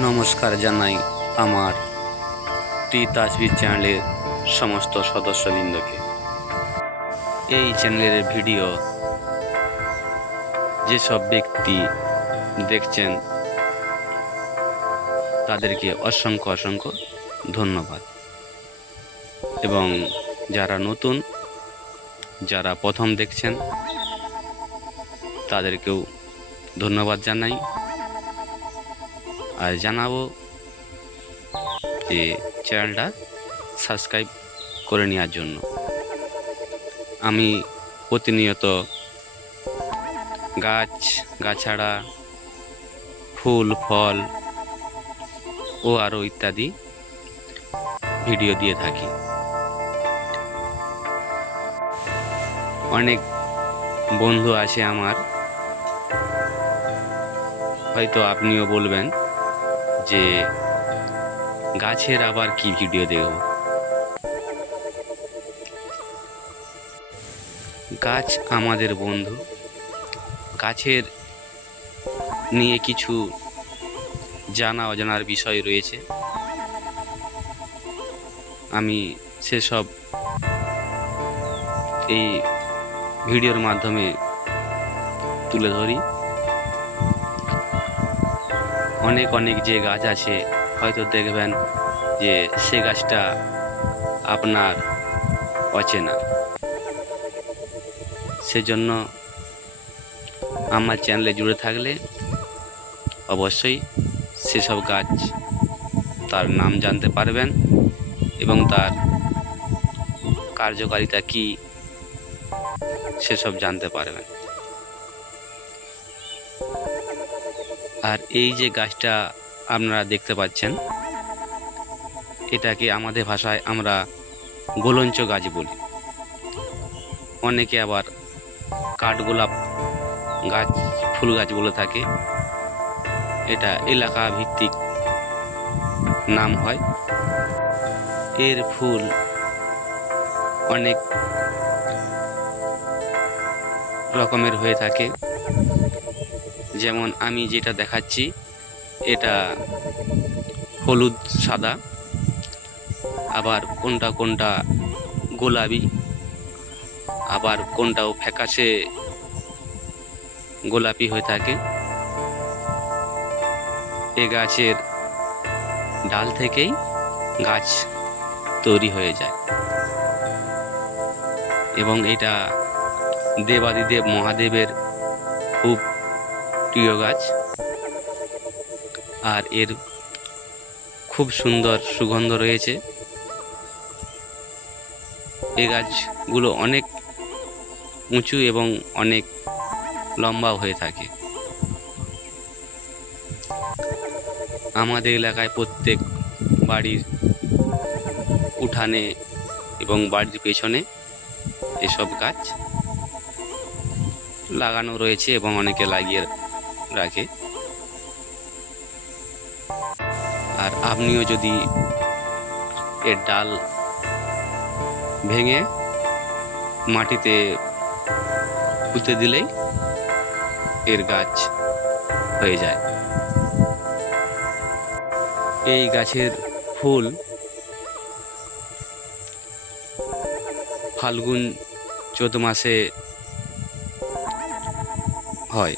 নমস্কার জানাই আমার টি তাসবির চ্যানেলের সমস্ত সদস্যবৃন্দকে। এই চ্যানেলের ভিডিও যেসব ব্যক্তি দেখছেন, তাদেরকে অসংখ্য অসংখ্য ধন্যবাদ। এবং যারা নতুন, যারা প্রথম দেখছেন, তাদেরকেও ধন্যবাদ জানাই। আর জানাব যে চ্যানেলটা সাবস্ক্রাইব করে নেওয়ার জন্য। আমি প্রতিনিয়ত গাছ, গাছাড়া, ফুল, ফল ও আরও ইত্যাদি ভিডিও দিয়ে থাকি। অনেক বন্ধু আছে আমার। হয়তো আপনিও বলবেন যে গাছের আবার কি ভিডিও দেখব? গাছ আমাদের বন্ধু। গাছের নিয়ে কিছু জানা অজানার বিষয় রয়েছে। আমি সেসব এই ভিডিওর মাধ্যমে তুলে ধরি। অনেক অনেক যে গাছ আছে, হয়তো দেখবেন যে সে গাছটা আপনার অচেনা। সেজন্য আমার চ্যানেলে জুড়ে থাকলে অবশ্যই সেসব গাছ তার নাম জানতে পারবেন এবং তার কার্যকারিতা কী, সেসব জানতে পারবেন। আর এই যে গাছটা আপনারা দেখতে পাচ্ছেন, এটাকে আমাদের ভাষায় আমরা গোলঞ্চ গাছ বলি। অনেকে আবার কাঠগোলাপ গাছ, ফুল গাছ বলে থাকে। এটা এলাকা ভিত্তিক নাম হয়। এর ফুল অনেক রকমের হয়ে থাকে। যেমন আমি যেটা দেখাচ্ছি, এটা হলুদ, সাদা। আবার কোনটা কোনটা গোলাপি, আবার কোনটাও ফ্যাকাশে গোলাপি হয়ে থাকে। এ গাছের ডাল থেকেই গাছ তৈরি হয়ে যায়। এবং এটা দেবাদিদেব মহাদেবের খুব প্রিয় গাছ। আর এর খুব সুন্দর সুগন্ধ রয়েছে। এই গাছগুলো অনেক উঁচু এবং অনেক লম্বাও হয়ে থাকে। আমাদের এলাকায় প্রত্যেক বাড়ির উঠানে এবং বাড়ির পেছনে এসব গাছ লাগানো রয়েছে এবং অনেকে লাগিয়ে রাখে। আর আপনিও যদি এর ডাল ভেঙে মাটিতে পুঁতে দিলেই এর গাছ হয়ে যায়। এই গাছের ফুল ফাল্গুন চৈত মাসে হয়।